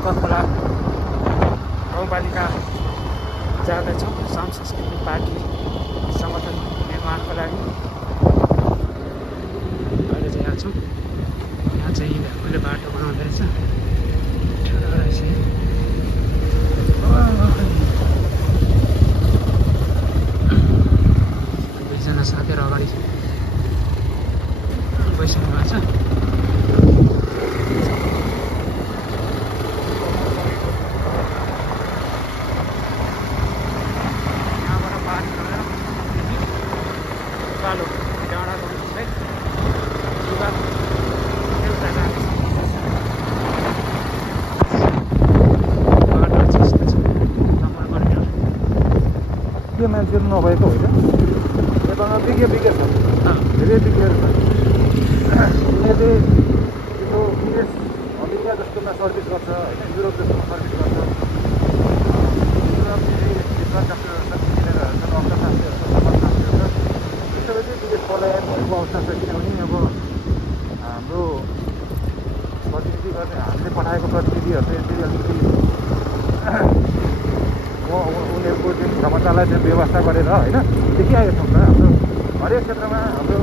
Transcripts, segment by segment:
मिकुवा खोला गाउँपालिका जाँदैछौँ श्रम संस्कृति पार्टी सङ्गठन निर्माणको लागि। अहिले चाहिँ यहाँ छौँ। यहाँ चाहिँ उहिले बाटो बनाउँदै रहेछ, ठुलो रहेछ। दुईजना साथीहरू अगाडि बसिनु भएको छ। त्यो मान्छेहरू नभएको होइन, नेपालमा बिगे छ, धेरै बिग्रेर छ। उनीहरूले यो विदेश अमेरिका जस्तोमा सर्भिस गर्छ होइन, युरोप जस्तोमा सर्भिस गर्छ। इन्जिनियरहरू छन्, अर्थशास्त्रीहरू छन्, समाजशास्त्रीहरू छन्, यो सबै चाहिँ विदेश पलायन भएको अवस्था छ। किनभने अब हाम्रो प्रतिनिधि गर्ने हामीले पठाएको प्रतिनिधिहरूले चाहिँ अलिकति उनीहरूको जुन क्षमतालाई चाहिँ व्यवस्था गरेर होइन देखिआएको छौँ। हाम्रो हरेक क्षेत्रमा हाम्रो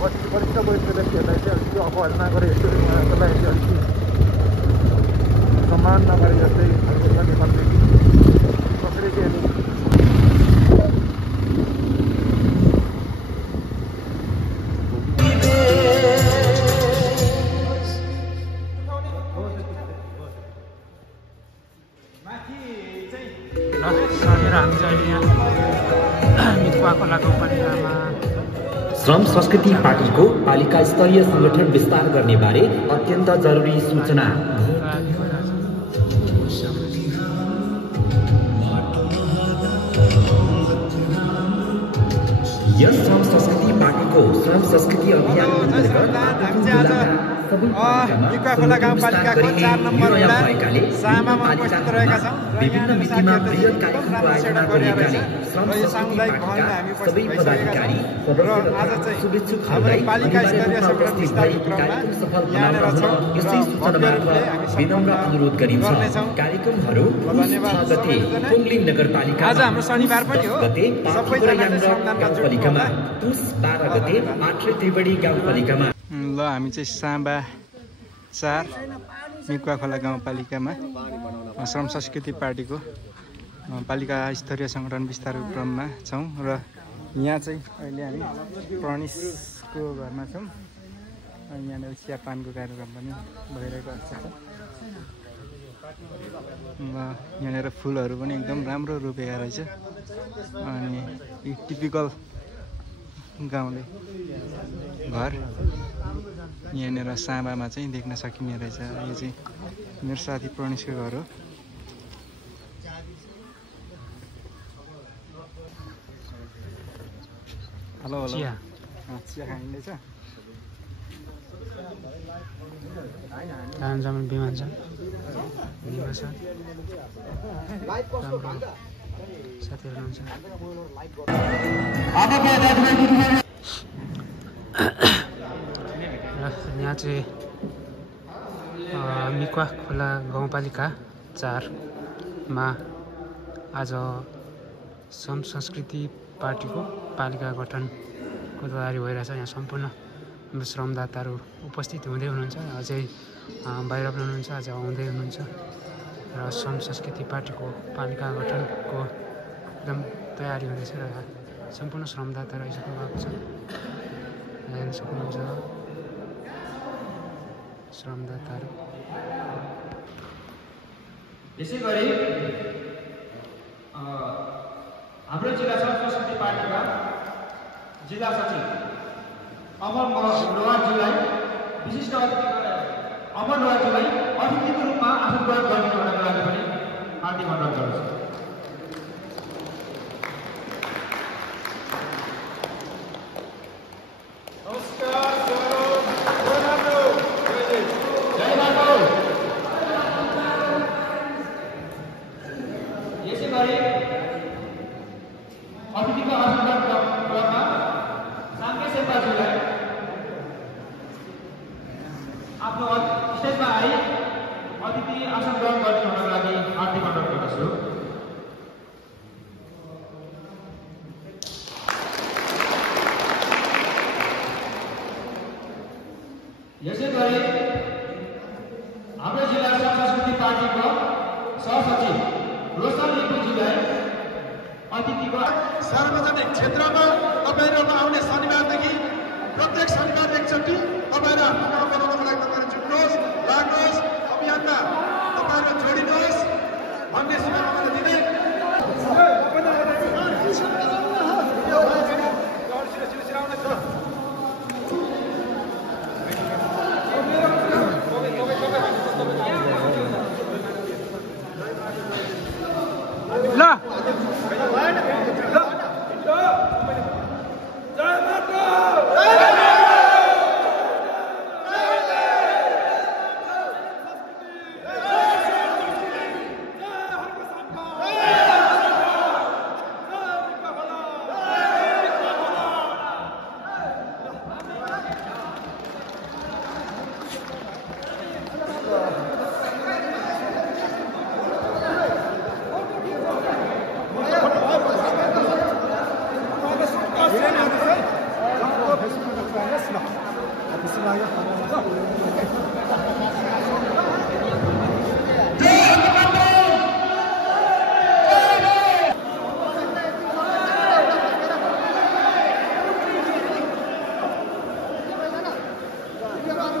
वरिष्ठ व्यक्तिहरूलाई चाहिँ अलिकति अवहेलना गरे जस्तो उहाँहरूको लागि चाहिँ अलिकति सम्मान नगरे जस्तै नेपालले कसरी चाहिँ श्रम संस्कृति पार्टीको पालिका स्तरीय संगठन विस्तार गर्ने बारे अत्यन्त जरुरी सूचना। यस श्रम संस्कृति पार्टीको श्रम संस्कृति अभियान अन्तर्गत खोला गाउँपालिकाको 4 नम्बर वडा सामामा उपस्थित रहेका छौँ। विभिन्न मितिमा बृहत कार्यक्रमको आयोजना गरिएकाले श्रम सामुदायिक भवनमा हामी उपस्थित भइसकेका छौँ र आज चाहिँ हाम्रो पालिका स्तरीय संगठन विस्तारको क्रममा यहाँनिर छौँ। यसै सूचनाले हामी विनम्र अनुरोध गरिन्छ। कार्यक्रमहरू 6 गते कुम्लिङ नगरपालिका, आज हाम्रो शनिबार पनि हो, सबैजना गाउँपालिकामा, 12 गते आठ्रे त्रिवेणी गाउँपालिकामा। ल हामी चाहिँ साँबा 4 मिकुवा खोला गाउँपालिकामा श्रम संस्कृति पार्टीको पालिका स्तरीय सङ्गठन विस्तारको क्रममा छौँ र यहाँ चाहिँ अहिले हामी प्रणिसको घरमा छौँ। यहाँनिर चियापानको कार्यक्रम पनि भइरहेको अवस्था छ। यहाँनिर फुलहरू पनि एकदम राम्रो रोपेका रहेछ। अनि टिपिकल गाउँले घर यहाँनिर साँबामा चाहिँ देख्न सकिने रहेछ। यो चाहिँ मेरो साथी प्रणिसको घर हो। हेलो हेलो, चिया खाइँदैछ। विमान छ, साथीहरू हुन्छ। यहाँ चाहिँ मिकुवा खोला गाउँपालिका 4 मा आज श्रम संस्कृति पार्टीको पालिका गठनको तयारी भइरहेछ। यहाँ सम्पूर्ण श्रमदाताहरू उपस्थित हुँदै हुनुहुन्छ, अझै बाहिर पनि हुनुहुन्छ, अझै आउँदै हुनुहुन्छ र श्रम संस्कृति पार्टीको पालिका गठनको एकदम तयारी हुँदैछ र सम्पूर्ण श्रमदाताहरू आइसक्नु भएको छ। हेर्न सक्नुहुन्छ श्रमदाताहरू। यसै गरी हाम्रो जिल्ला श्रम संस्कृति पार्टीका जिल्ला सचिव अमर नवाजीलाई विशिष्ट अमर नवाजीलाई अतिथिको रूपमा आशीर्वाद गर्नको लागि पनि हार्दिक अनुरोध गर्दछु। आफ्नो स्टेजमा आई अतिथिको सार्वजनिक क्षेत्रमा तपाईहरुमा आउने शनिबारदेखि प्रत्येक शनिबार एकचोटि तपाईहरु आफ्नो काम बनाउनको लागि तपाईहरु जुट्नुहोस्, लाग्नुहोस्, अभियानमा तपाईहरु जोडिनुहोस् भन्ने शुभकामना दिँदै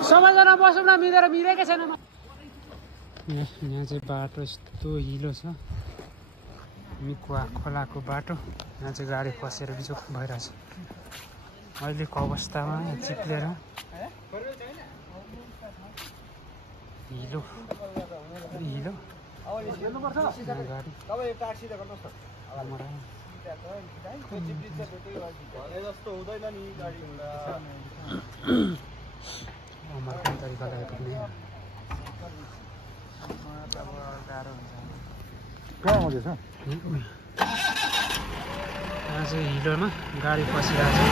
सबैजना बसौँ न मिलेकै छैन। यहाँ चाहिँ बाटो यस्तो हिलो छ, मिकुवा खोलाको बाटो। यहाँ चाहिँ गाडी फसेर बिजोक भइरहेछ अहिलेको अवस्थामा। यहाँ चिप्लेर हिलो हिलो अमरको तरिका पुग्ने यहाँ चाहिँ हिलोमा गाडी फसिरहेको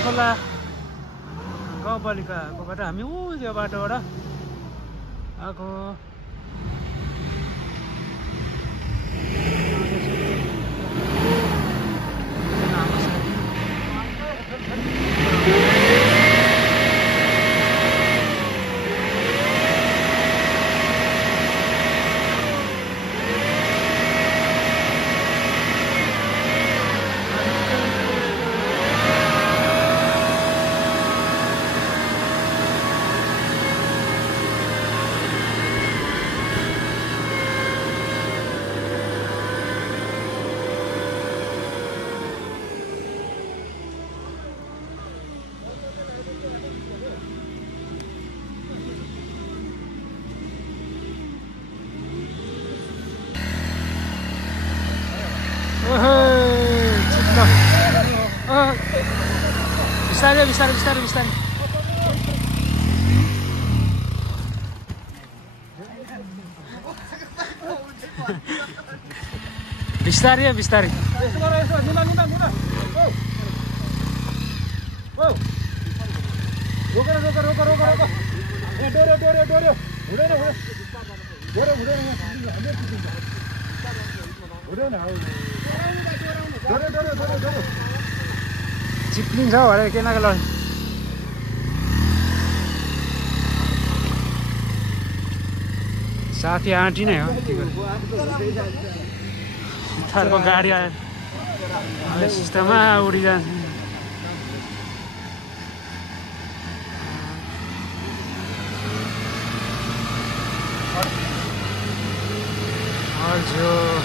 खोला गाउँपालिकाकोबाट हामी त्यो बाटोबाट आएको। बिस्तारै बिस्तारै बिस्तारै बिस्तारै बिस्तारै बिस्तारै चिप्लिन्छ भनेर के नगर्नु साथी आँटी नै हो थारको गाडी आयो सिस्टममा उडिजान्छ। हजुर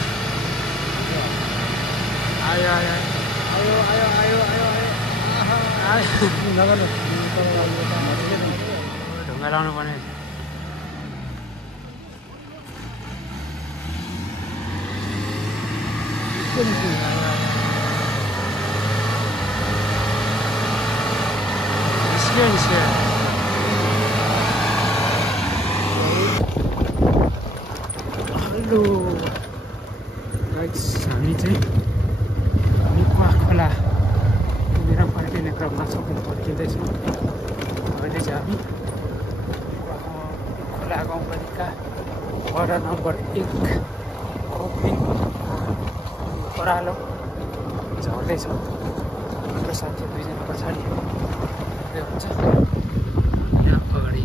आयो आयो आयो आयो आयो आयो ढुङ्गा लाउनु पर्ने। निस्क्यो हेलो गाइस, हामी चाहिँ मिकुवा खोला पुगेर फर्किने क्रममा छौँ, फर्किँदैछौँ। अहिले चाहिँ हामी खोलाको गाउँपालिका वडा नम्बर 1 कोपिङ ओह्रालो झर्दैछ। हाम्रो साथी दुईजना पछाडि हुन्छ यहाँ अगाडि